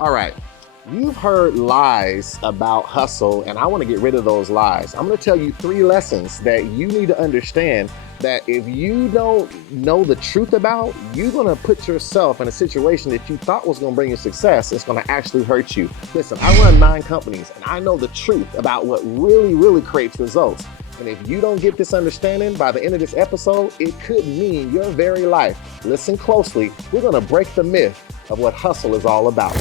All right, you've heard lies about hustle, and I want to get rid of those lies. I'm going to tell you 3 lessons that you need to understand that if you don't know the truth about, you're going to put yourself in a situation that you thought was going to bring you success. It's going to actually hurt you. Listen, I run 9 companies, and I know the truth about what really creates results. And if you don't get this understanding by the end of this episode, it could mean your very life. Listen closely. We're going to break the myth of what hustle is all about.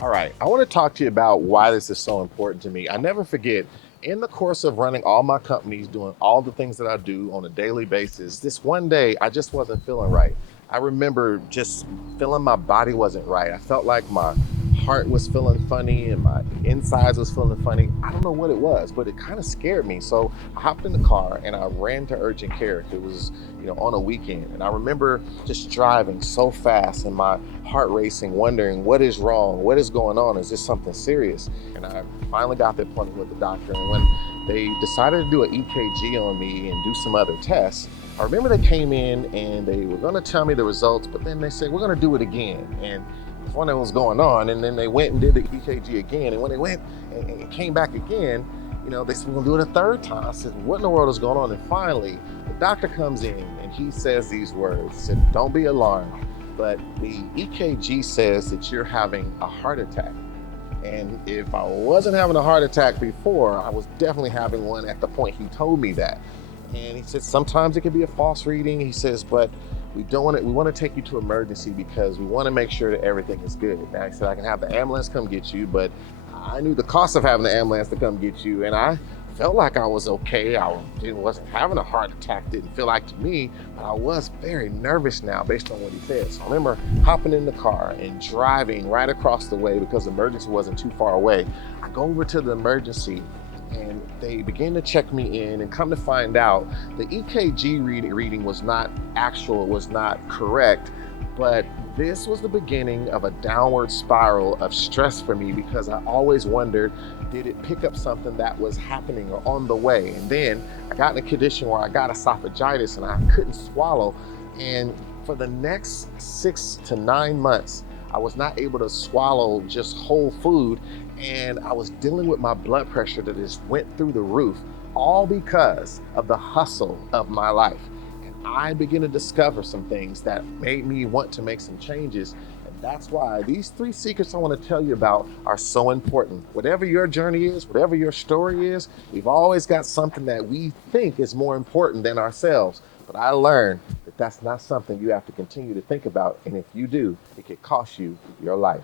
All right, I want to talk to you about why this is so important to me. I never forget, in the course of running all my companies, doing all the things that I do on a daily basis, this one day I just wasn't feeling right. I remember just feeling my body wasn't right. I felt like my heart was feeling funny and my insides was feeling funny. I don't know what it was, but it kind of scared me. So I hopped in the car and I ran to urgent care. It was, on a weekend. And I remember just driving so fast and my heart racing, wondering what is wrong, what is going on? Is this something serious? And I finally got the appointment with the doctor. And when they decided to do an EKG on me and do some other tests, I remember they came in and they were gonna tell me the results, but then they said, we're gonna do it again. And one that was going on, and then they went and did the EKG again. And when they went and came back again, they said, we're gonna do it a third time. I said, what in the world is going on? And finally, the doctor comes in and he says these words, he said, don't be alarmed, but the EKG says that you're having a heart attack. And if I wasn't having a heart attack before, I was definitely having one at the point he told me that. And he said, sometimes it can be a false reading. He says, but we want to take you to emergency because we want to make sure that everything is good. Now, he said, I can have the ambulance come get you, but I knew the cost of having the ambulance to come get you. And I felt like I was okay. I wasn't having a heart attack, didn't feel like to me, but I was very nervous now based on what he said. So I remember hopping in the car and driving right across the way because the emergency wasn't too far away. I go over to the emergency and they begin to check me in, and come to find out the EKG reading was not actual, was not correct, but this was the beginning of a downward spiral of stress for me because I always wondered, did it pick up something that was happening or on the way? And then I got in a condition where I got esophagitis and I couldn't swallow. And for the next 6 to 9 months, I was not able to swallow just whole food, and I was dealing with my blood pressure that just went through the roof, all because of the hustle of my life. And I began to discover some things that made me want to make some changes. And that's why these 3 secrets I want to tell you about are so important. Whatever your journey is, whatever your story is, we've always got something that we think is more important than ourselves. But I learned that that's not something you have to continue to think about. And if you do, it could cost you your life.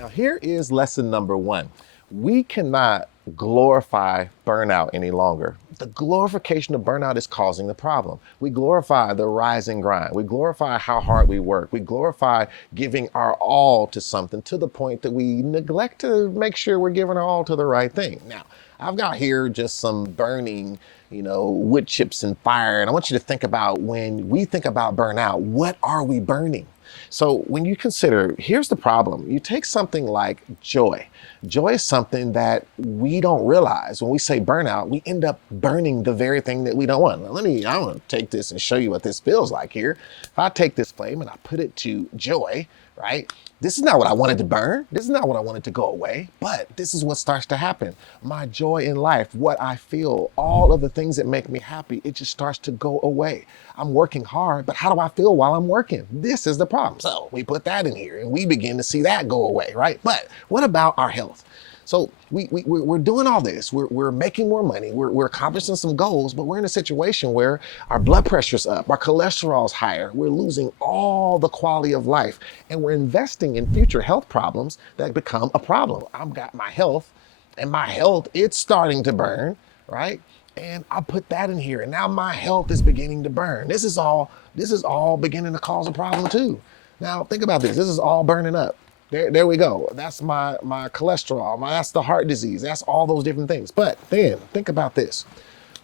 Now, here is lesson number 1. We cannot glorify burnout any longer. The glorification of burnout is causing the problem. We glorify the rise and grind. We glorify how hard we work. We glorify giving our all to something to the point that we neglect to make sure we're giving our all to the right thing. Now, I've got here just some burning, wood chips and fire. And I want you to think about, when we think about burnout, what are we burning? So when you consider, here's the problem. You take something like joy. Joy is something that we don't realize. When we say burnout, we end up burning the very thing that we don't want. Now, I want to take this and show you what this feels like here. If I take this flame and I put it to joy, right? This is not what I wanted to burn. This is not what I wanted to go away, but this is what starts to happen. My joy in life, what I feel, all of the things that make me happy, it just starts to go away. I'm working hard, but how do I feel while I'm working? This is the problem. So we put that in here and we begin to see that go away, right? But what about our health? So we're doing all this. We're making more money. We're accomplishing some goals, but we're in a situation where our blood pressure's up, our cholesterol's higher. We're losing all the quality of life, and we're investing in future health problems that become a problem. I've got my health, and my health, it's starting to burn, right? And I put that in here, and now my health is beginning to burn. This is all beginning to cause a problem too. Now think about this. This is all burning up. There we go. That's my cholesterol. That's the heart disease. That's all those different things. But then think about this.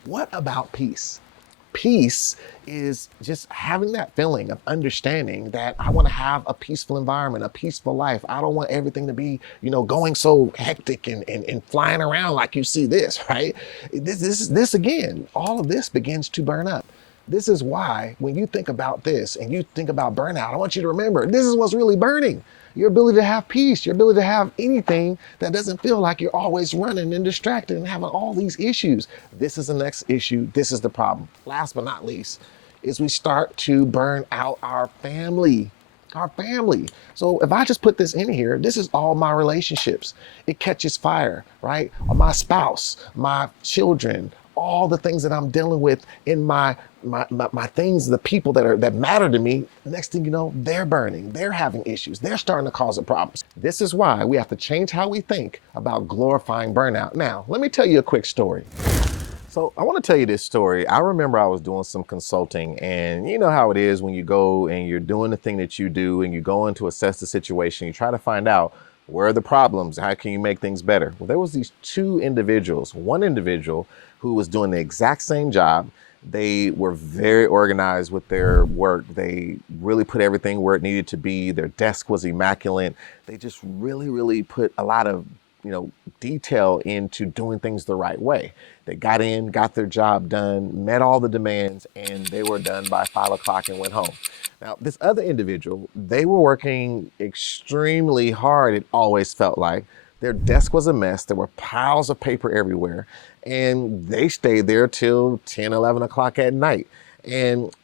What about peace? peace is just having that feeling of understanding that I want to have a peaceful environment, a peaceful life. I don't want everything to be, going so hectic and flying around like you see this, right? This again, all of this begins to burn up. This is why when you think about this and you think about burnout, I want you to remember, this is what's really burning. Your ability to have peace, your ability to have anything that doesn't feel like you're always running and distracted and having all these issues. This is the next issue. This is the problem. Last but not least, is we start to burn out our family. Our family. So if I just put this in here, this is all my relationships. It catches fire, right? My spouse, my children, all the things that I'm dealing with in my things, the people that matter to me. Next thing you know, they're burning, they're having issues, they're starting to cause problems. This is why we have to change how we think about glorifying burnout. Now, let me tell you a quick story. So I want to tell you this story. I remember I was doing some consulting, and you know how it is when you go and you're doing the thing that you do and you go in to assess the situation, you try to find out where are the problems, how can you make things better? Well, there was these two individuals, one individual who was doing the exact same job. They were very organized with their work. They really put everything where it needed to be. Their desk was immaculate. They just really put a lot of detail into doing things the right way. They got in, got their job done, met all the demands, and they were done by 5 o'clock and went home. Now, this other individual, they were working extremely hard, it always felt like. Their desk was a mess. There were piles of paper everywhere, and they stayed there till 10, 11 o'clock at night. And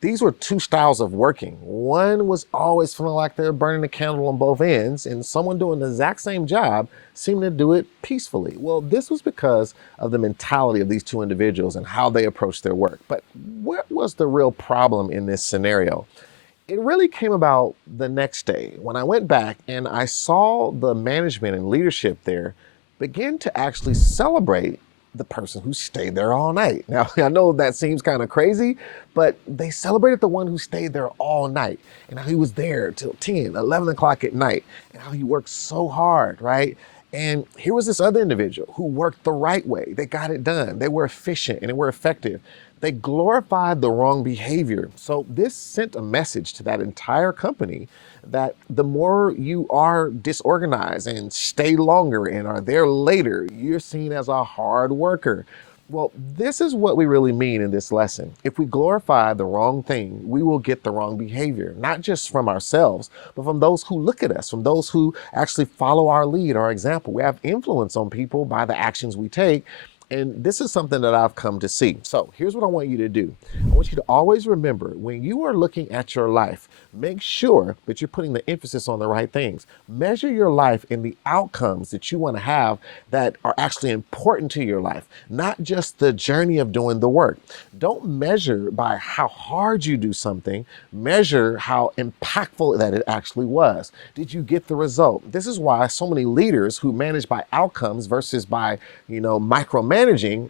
these were two styles of working. One was always feeling like they're burning the candle on both ends, and someone doing the exact same job seemed to do it peacefully. Well, this was because of the mentality of these two individuals and how they approached their work. But what was the real problem in this scenario? It really came about the next day when I went back and I saw the management and leadership there begin to actually celebrate the person who stayed there all night. Now, I know that seems kind of crazy, but they celebrated the one who stayed there all night and how he was there till 10, 11 o'clock at night and how he worked so hard, right? And here was this other individual who worked the right way. They got it done. They were efficient and they were effective. They glorified the wrong behavior. So this sent a message to that entire company that the more you are disorganized and stay longer and are there later, you're seen as a hard worker. Well, this is what we really mean in this lesson. If we glorify the wrong thing, we will get the wrong behavior, not just from ourselves, but from those who look at us, from those who actually follow our lead, our example. We have influence on people by the actions we take. And this is something that I've come to see. So here's what I want you to do. I want you to always remember when you are looking at your life, make sure that you're putting the emphasis on the right things. Measure your life in the outcomes that you want to have that are actually important to your life, not just the journey of doing the work. Don't measure by how hard you do something. Measure how impactful that it actually was. Did you get the result? This is why so many leaders who manage by outcomes versus by, micromanaging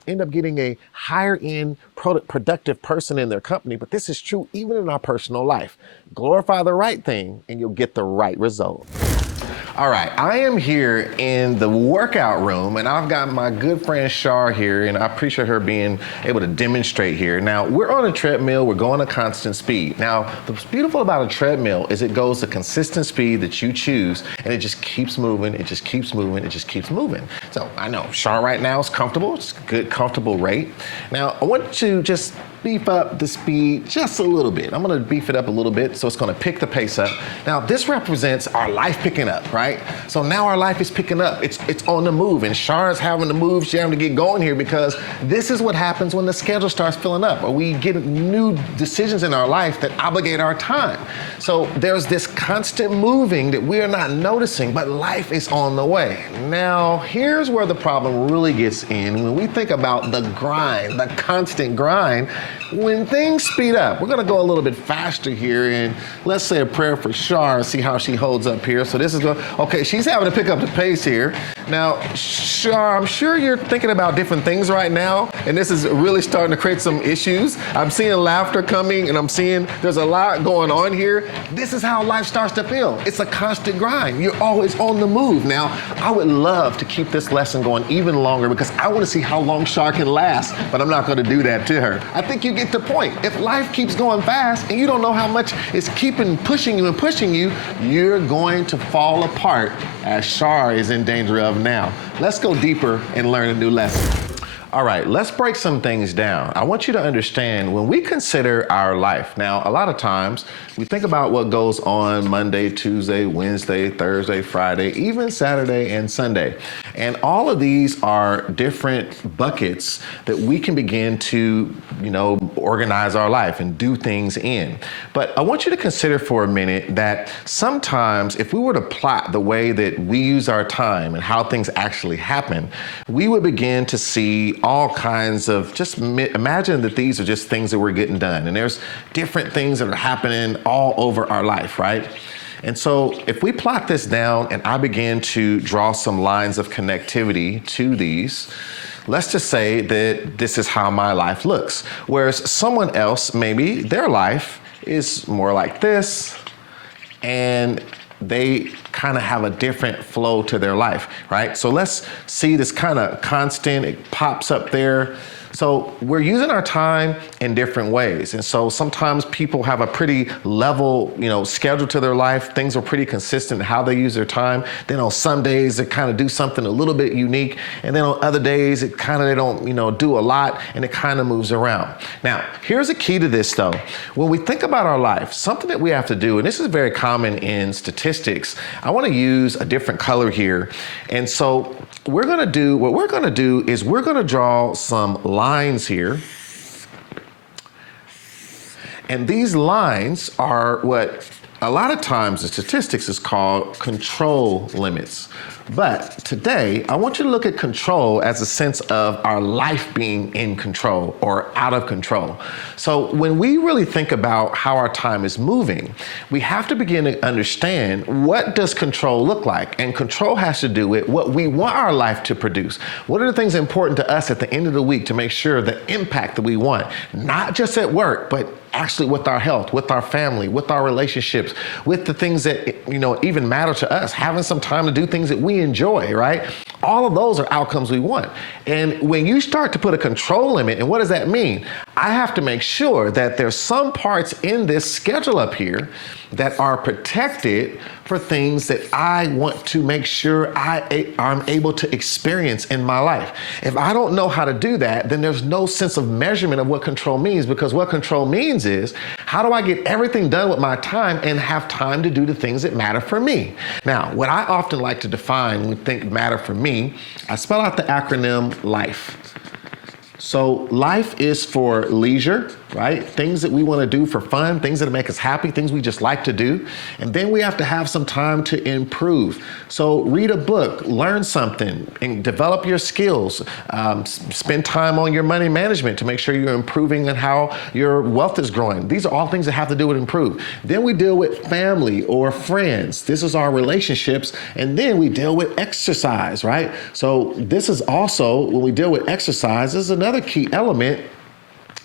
end up getting a higher end productive person in their company. But this is true even in our personal life. Glorify the right thing and you'll get the right result. All right, I am here in the workout room and I've got my good friend Shar here and I appreciate her being able to demonstrate here. Now, we're on a treadmill, we're going at constant speed. Now, what's beautiful about a treadmill is it goes to consistent speed that you choose and it just keeps moving, it just keeps moving, it just keeps moving. So I know Shar right now is comfortable, it's a good, comfortable rate. Now, I want to just beef up the speed just a little bit. I'm gonna beef it up a little bit, so it's gonna pick the pace up. Now, this represents our life picking up, right? So now our life is picking up. It's on the move, and Char's having to move. She's having to get going here because this is what happens when the schedule starts filling up, or we get new decisions in our life that obligate our time. So there's this constant moving that we are not noticing, but life is on the way. Now, here's where the problem really gets in. When we think about the grind, the constant grind, when things speed up, we're gonna go a little bit faster here and let's say a prayer for Shar and see how she holds up here. So this is okay, she's having to pick up the pace here. Now, sure, I'm sure you're thinking about different things right now, and this is really starting to create some issues. I'm seeing laughter coming, and I'm seeing there's a lot going on here. This is how life starts to feel. It's a constant grind. You're always on the move. Now, I would love to keep this lesson going even longer because I want to see how long Shar can last, but I'm not going to do that to her. I think you get the point. If life keeps going fast and you don't know how much it's keeping pushing you, you're going to fall apart as Shar is in danger of now. Let's go deeper and learn a new lesson. All right, let's break some things down. I want you to understand when we consider our life. Now, a lot of times we think about what goes on Monday, Tuesday, Wednesday, Thursday, Friday, even Saturday and Sunday. And all of these are different buckets that we can begin to, organize our life and do things in. But I want you to consider for a minute that sometimes if we were to plot the way that we use our time and how things actually happen, we would begin to see all kinds of, just imagine that these are just things that we're getting done. And there's different things that are happening all over our life, right? And so if we plot this down and I begin to draw some lines of connectivity to these, let's just say that this is how my life looks. Whereas someone else, maybe their life is more like this, and they kind of have a different flow to their life, right? So let's see this kind of constant, it pops up there. So we're using our time in different ways. And so sometimes people have a pretty level, schedule to their life. Things are pretty consistent in how they use their time. Then on some days, they kind of do something a little bit unique. And then on other days, they don't, do a lot, and it kind of moves around. Now, here's a key to this though. When we think about our life, something that we have to do, and this is very common in statistics, I want to use a different color here. And so what we're going to do is we're going to draw some lines here. And these lines are what a lot of times in statistics is called control limits. But today, I want you to look at control as a sense of our life being in control or out of control. So when we really think about how our time is moving, we have to begin to understand, what does control look like? And control has to do with what we want our life to produce. What are the things important to us at the end of the week to make sure the impact that we want, not just at work, but actually with our health, with our family, with our relationships, with the things that, even matter to us, having some time to do things that we enjoy, right? All of those are outcomes we want. And when you start to put a control limit, and what does that mean? I have to make sure that there's some parts in this schedule up here that are protected for things that I want to make sure I'm able to experience in my life. If I don't know how to do that, then there's no sense of measurement of what control means, because what control means is, how do I get everything done with my time and have time to do the things that matter for me? Now, what I often like to define when we think matter for me, I spell out the acronym LIFE. So life is for leisure, right? Things that we want to do for fun, things that make us happy, things we just like to do. And then we have to have some time to improve. So read a book, learn something, and develop your skills. Spend time on your money management to make sure you're improving and how your wealth is growing. These are all things that have to do with improve. Then we deal with family or friends. This is our relationships. And then we deal with exercise, right? So this is also, when we deal with exercise, this is another key element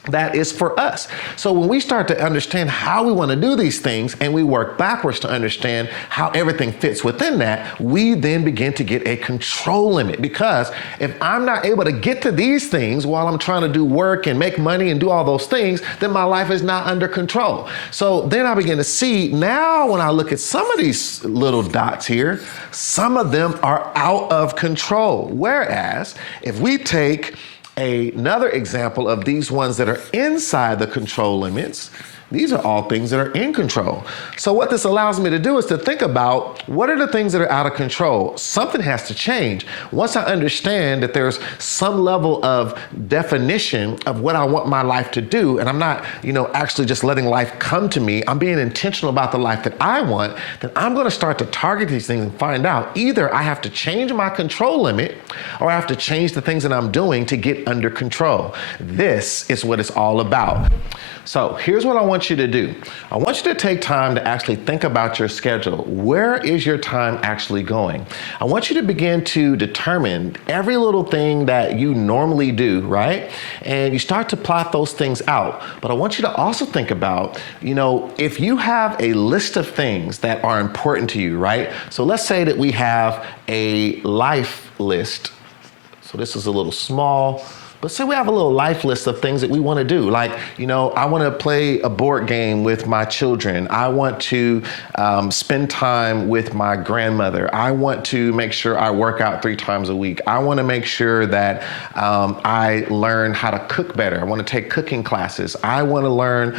that is for us. So when we start to understand how we want to do these things and we work backwards to understand how everything fits within that, we then begin to get a control limit. Because if I'm not able to get to these things while I'm trying to do work and make money and do all those things, then my life is not under control. So then I begin to see, now when I look at some of these little dots here, some of them are out of control. Whereas if we take another example of these ones that are inside the control limits, these are all things that are in control. So what this allows me to do is to think about, what are the things that are out of control? Something has to change. Once I understand that there's some level of definition of what I want my life to do, and I'm not, actually just letting life come to me, I'm being intentional about the life that I want, then I'm gonna start to target these things and find out, either I have to change my control limit or I have to change the things that I'm doing to get under control. This is what it's all about. So here's what I want want you to do. I want you to take time to actually think about your schedule. Where is your time actually going? I want you to begin to determine every little thing that you normally do, right? And you start to plot those things out. But I want you to also think about, if you have a list of things that are important to you, right? So let's say that we have a life list. So this is a little small. But say we have a little life list of things that we want to do. Like, I want to play a board game with my children. I want to spend time with my grandmother. I want to make sure I work out 3 times a week. I want to make sure that I learn how to cook better. I want to take cooking classes. I want to learn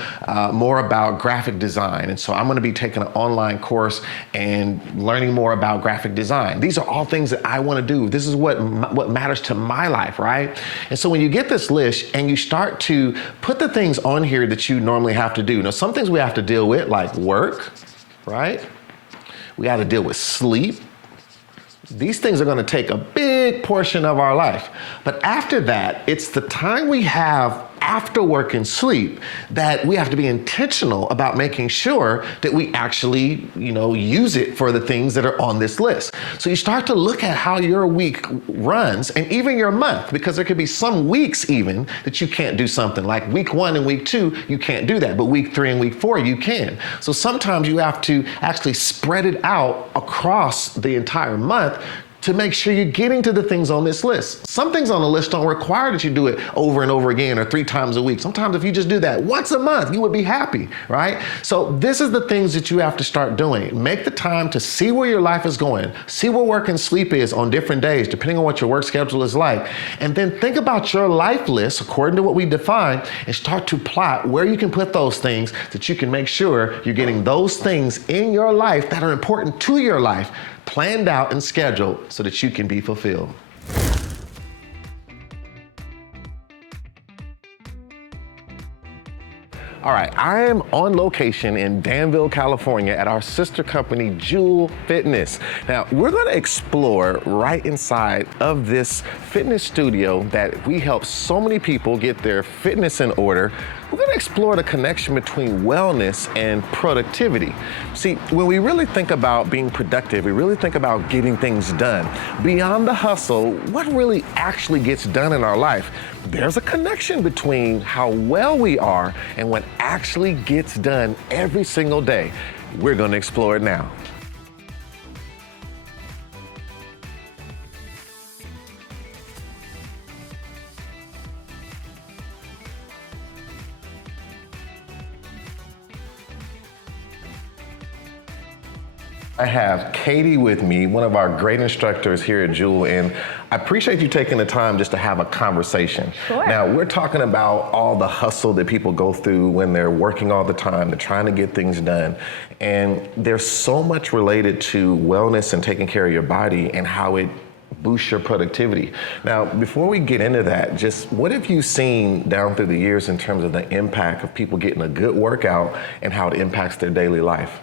more about graphic design. And so I'm going to be taking an online course and learning more about graphic design. These are all things that I want to do. This is what matters to my life, right? And so when you get this list and you start to put the things on here that you normally have to do. Now, some things we have to deal with, like work, right? We got to deal with sleep. These things are going to take a big portion of our life. But after that, it's the time we have after work and sleep that we have to be intentional about making sure that we actually, use it for the things that are on this list. So you start to look at how your week runs and even your month, because there could be some weeks even that you can't do something. Like week 1 and week 2, you can't do that, but week 3 and week 4, you can. So sometimes you have to actually spread it out across the entire month to make sure you're getting to the things on this list. Some things on the list don't require that you do it over and over again or 3 times a week. Sometimes if you just do that once a month, you would be happy, right? So this is the things that you have to start doing. Make the time to see where your life is going, see where work and sleep is on different days, depending on what your work schedule is like. And then think about your life list according to what we define and start to plot where you can put those things that you can make sure you're getting those things in your life that are important to your life planned out and scheduled so that you can be fulfilled. All right, I am on location in Danville, California at our sister company, Jewel Fitness. Now, we're gonna explore right inside of this fitness studio that we help so many people get their fitness in order. We're gonna explore the connection between wellness and productivity. See, when we really think about being productive, we really think about getting things done. Beyond the hustle, what really actually gets done in our life? There's a connection between how well we are and what actually gets done every single day. We're gonna explore it now. I have Katie with me, one of our great instructors here at Jewel, and I appreciate you taking the time just to have a conversation. Sure. Now, we're talking about all the hustle that people go through when they're working all the time, they're trying to get things done, and there's so much related to wellness and taking care of your body and how it boosts your productivity. Now, before we get into that, just what have you seen down through the years in terms of the impact of people getting a good workout and how it impacts their daily life?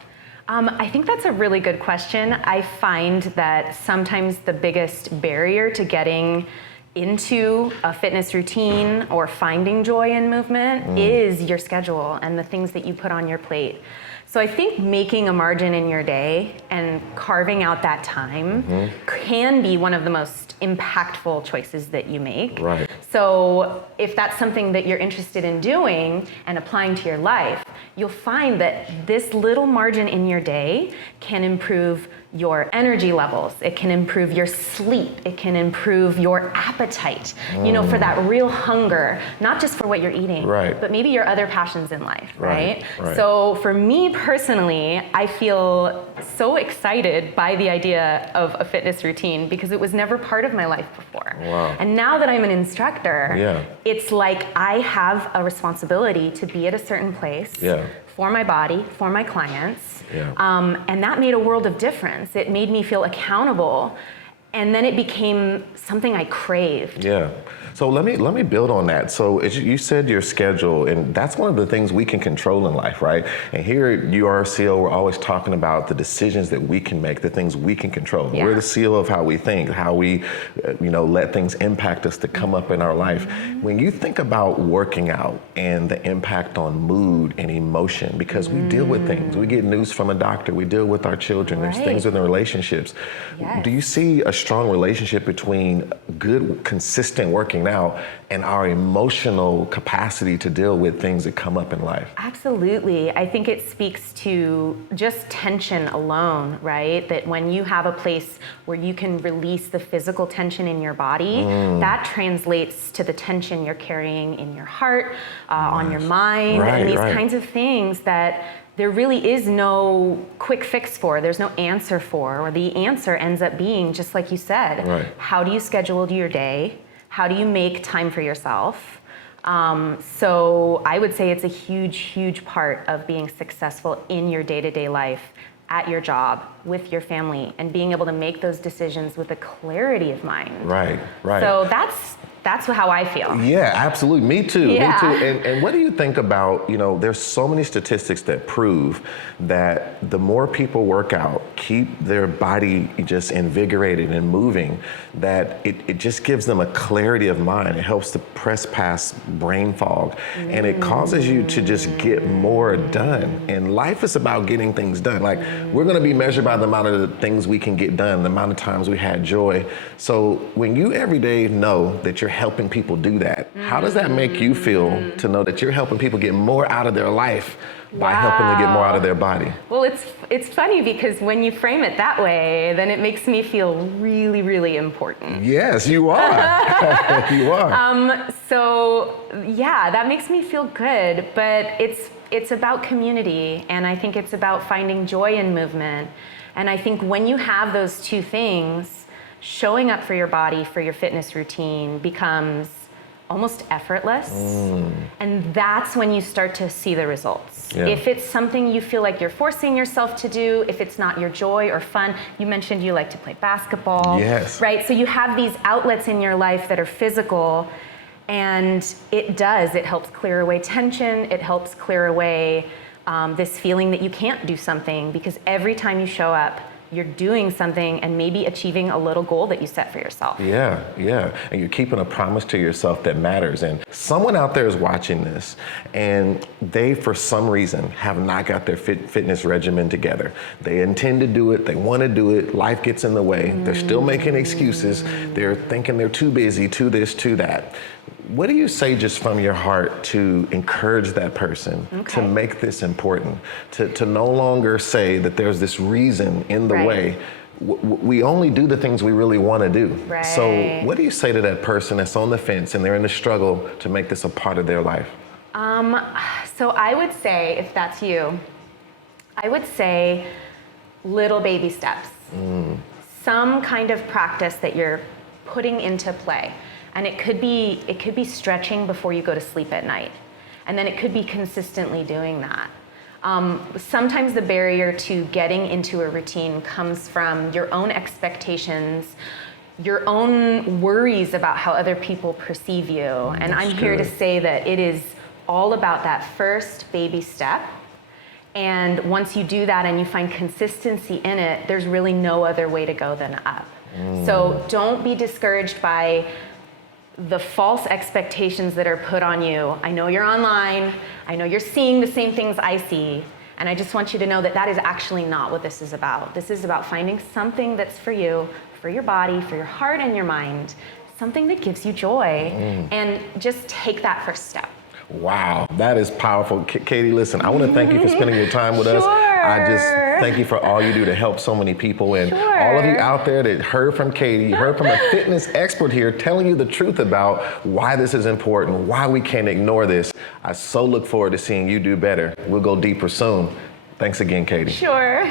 I think that's a really good question. I find that sometimes the biggest barrier to getting into a fitness routine or finding joy in movement is your schedule and the things that you put on your plate. So I think making a margin in your day and carving out that time can be one of the most impactful choices that you make. Right. So if that's something that you're interested in doing and applying to your life, you'll find that this little margin in your day can improve your energy levels. It can improve your sleep. It can improve your appetite, for that real hunger, not just for what you're eating, but maybe your other passions in life, right? So for me personally, I feel so excited by the idea of a fitness routine because it was never part of my life before. Wow. And now that I'm an instructor, it's like I have a responsibility to be at a certain place for my body, for my clients. And that made a world of difference. It made me feel accountable And then it became something I craved. Yeah. So let me build on that. So as you said your schedule, and that's one of the things we can control in life, right? And here at URCO, we're always talking about the decisions that we can make, the things we can control. Yeah. We're the seal of how we think, how we, let things impact us to come up in our life. When you think about working out and the impact on mood and emotion, because we deal with things, we get news from a doctor, we deal with our children, there's things in the relationships. Yes. Do you see a strong relationship between good, consistent working out and our emotional capacity to deal with things that come up in life? Absolutely. I think it speaks to just tension alone, right? That when you have a place where you can release the physical tension in your body, that translates to the tension you're carrying in your heart, on your mind, and these kinds of things that there really is no quick fix for, there's no answer for, or the answer ends up being, just like you said, how do you schedule your day? How do you make time for yourself? So I would say it's a huge, huge part of being successful in your day-to-day life, at your job, with your family, and being able to make those decisions with a clarity of mind. Right. So that's how I feel. Yeah, absolutely. Me too. Yeah. Me too. And what do you think about, there's so many statistics that prove that the more people work out, keep their body just invigorated and moving, that it just gives them a clarity of mind. It helps to press past brain fog, and it causes you to just get more done. And life is about getting things done. Like, we're going to be measured by the amount of the things we can get done, the amount of times we had joy. So when you every day know that you're helping people do that, how does that make you feel to know that you're helping people get more out of their life by helping them get more out of their body? Well, it's funny because when you frame it that way, then it makes me feel really, really important. Yes, you are. You are. So yeah, that makes me feel good, but it's about community, and I think it's about finding joy in movement. And I think when you have those two things, showing up for your body, for your fitness routine becomes almost effortless. And that's when you start to see the results. Yeah. If it's something you feel like you're forcing yourself to do, if it's not your joy or fun, you mentioned you like to play basketball. Yes. Right? So you have these outlets in your life that are physical, and it helps clear away tension, it helps clear away this feeling that you can't do something, because every time you show up, you're doing something and maybe achieving a little goal that you set for yourself. Yeah. And you're keeping a promise to yourself that matters. And someone out there is watching this, and they, for some reason, have not got their fitness regimen together. They intend to do it. They want to do it. Life gets in the way. They're still making excuses. They're thinking they're too busy, too this, too that. What do you say just from your heart to encourage that person to make this important, to no longer say that there's this reason in the way? We only do the things we really want to do. Right. So what do you say to that person that's on the fence and they're in the struggle to make this a part of their life? So I would say, if that's you, I would say little baby steps. Some kind of practice that you're putting into play. And it could be stretching before you go to sleep at night. And then it could be consistently doing that. Sometimes the barrier to getting into a routine comes from your own expectations, your own worries about how other people perceive you. And I'm here to say that it is all about that first baby step. And once you do that and you find consistency in it, there's really no other way to go than up. So don't be discouraged by the false expectations that are put on you. I know you're online. I know you're seeing the same things I see. And I just want you to know that that is actually not what this is about. This is about finding something that's for you, for your body, for your heart and your mind, something that gives you joy, and just take that first step. Wow, that is powerful. Katie, listen, I want to thank you for spending your time with us. I just thank you for all you do to help so many people. And all of you out there that heard from Katie, heard from a fitness expert here telling you the truth about why this is important, why we can't ignore this. I so look forward to seeing you do better. We'll go deeper soon. Thanks again, Katie. Sure.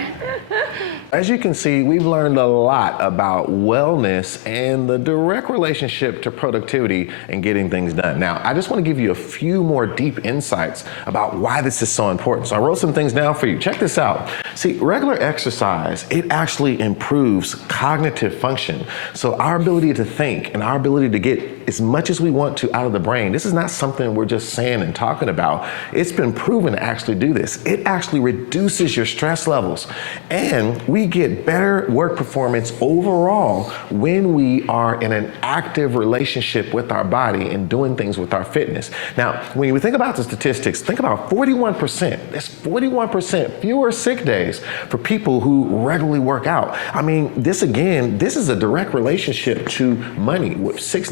As you can see, we've learned a lot about wellness and the direct relationship to productivity and getting things done. Now, I just want to give you a few more deep insights about why this is so important. So I wrote some things down for you. Check this out. See, regular exercise, it actually improves cognitive function. So our ability to think and our ability to get as much as we want to out of the brain, this is not something we're just saying and talking about. It's been proven to actually do this. It actually reduces your stress levels, and we get better work performance overall when we are in an active relationship with our body and doing things with our fitness. Now, when we think about the statistics, think about 41%. That's 41% fewer sick days for people who regularly work out. I mean, this is a direct relationship to money. With sick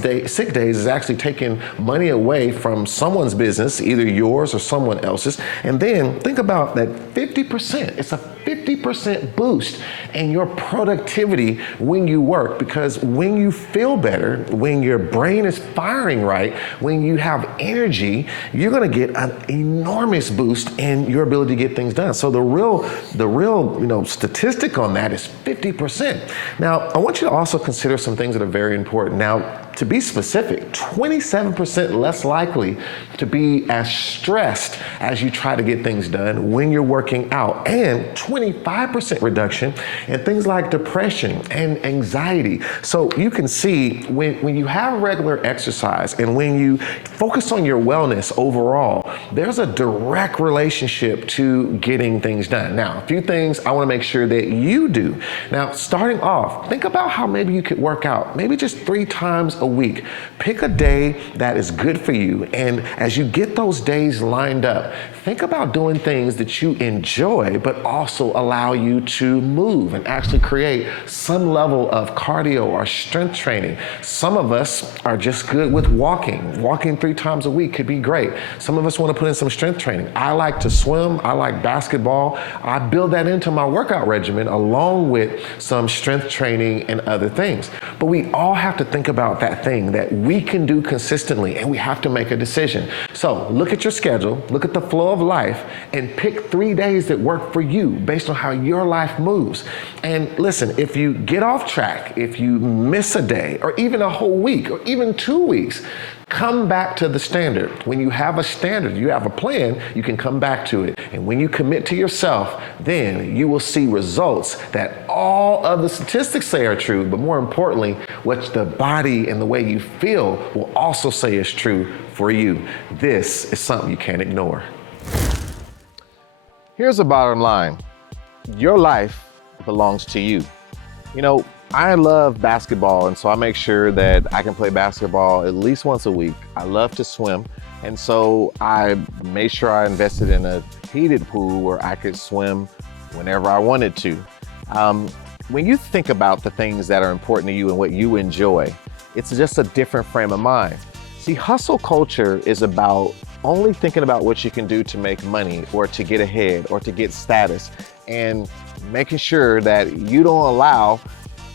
days is actually taking money away from someone's business, either yours or someone else's. And then think about that 50%. It's a 50% boost in your productivity when you work, because when you feel better, when your brain is firing right, when you have energy, you're going to get an enormous boost in your ability to get things done. So the real statistic on that is 50%. Now, I want you to also consider some things that are very important. Now, to be specific, 27% less likely to be as stressed as you try to get things done when you're working out, and 25% reduction in things like depression and anxiety. So you can see when you have regular exercise and when you focus on your wellness overall, there's a direct relationship to getting things done. Now, a few things I want to make sure that you do. Now, starting off, think about how maybe you could work out, maybe just 3 times a week. Pick a day that is good for you, and as you get those days lined up, think about doing things that you enjoy but also allow you to move and actually create some level of cardio or strength training. Some of us are just good with walking. Walking 3 times a week could be great. Some of us want to put in some strength training. I like to swim. I like basketball. I build that into my workout regimen along with some strength training and other things. But we all have to think about that thing that we can do consistently, and we have to make a decision. So look at your schedule, look at the flow of life, and pick 3 days that work for you based on how your life moves. And listen, if you get off track, if you miss a day or even a whole week or even 2 weeks, come back to the standard. When you have a standard, you have a plan, you can come back to it. And when you commit to yourself, then you will see results that all of the statistics say are true, but more importantly, what the body and the way you feel will also say is true for you. This is something you can't ignore. Here's the bottom line. Your life belongs to you. You know, I love basketball, and so I make sure that I can play basketball at least once a week. I love to swim, and so I made sure I invested in a heated pool where I could swim whenever I wanted to. When you think about the things that are important to you and what you enjoy, it's just a different frame of mind. See, hustle culture is about only thinking about what you can do to make money or to get ahead or to get status, and making sure that you don't allow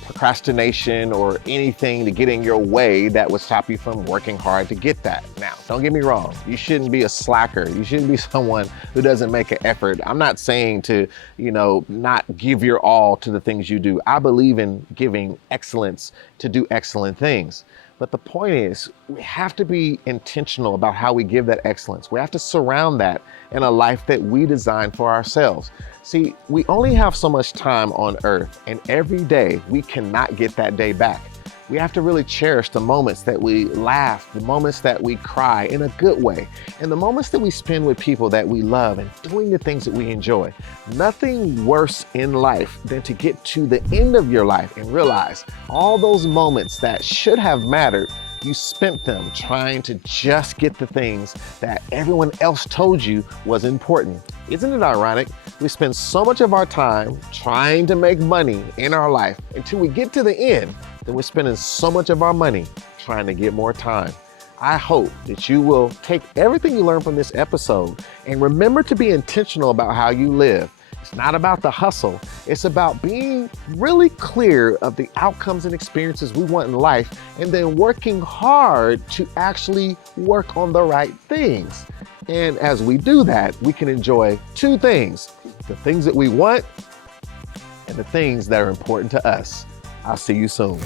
procrastination or anything to get in your way that would stop you from working hard to get that. Now, don't get me wrong. You shouldn't be a slacker. You shouldn't be someone who doesn't make an effort. I'm not saying to, not give your all to the things you do. I believe in giving excellence to do excellent things. But the point is, we have to be intentional about how we give that excellence. We have to surround that in a life that we design for ourselves. See, we only have so much time on earth, and every day we cannot get that day back. We have to really cherish the moments that we laugh, the moments that we cry in a good way, and the moments that we spend with people that we love and doing the things that we enjoy. Nothing worse in life than to get to the end of your life and realize all those moments that should have mattered, you spent them trying to just get the things that everyone else told you was important. Isn't it ironic? We spend so much of our time trying to make money in our life until we get to the end, then we're spending so much of our money trying to get more time. I hope that you will take everything you learned from this episode and remember to be intentional about how you live. It's not about the hustle. It's about being really clear of the outcomes and experiences we want in life, and then working hard to actually work on the right things. And as we do that, we can enjoy 2 things: the things that we want and the things that are important to us. I'll see you soon.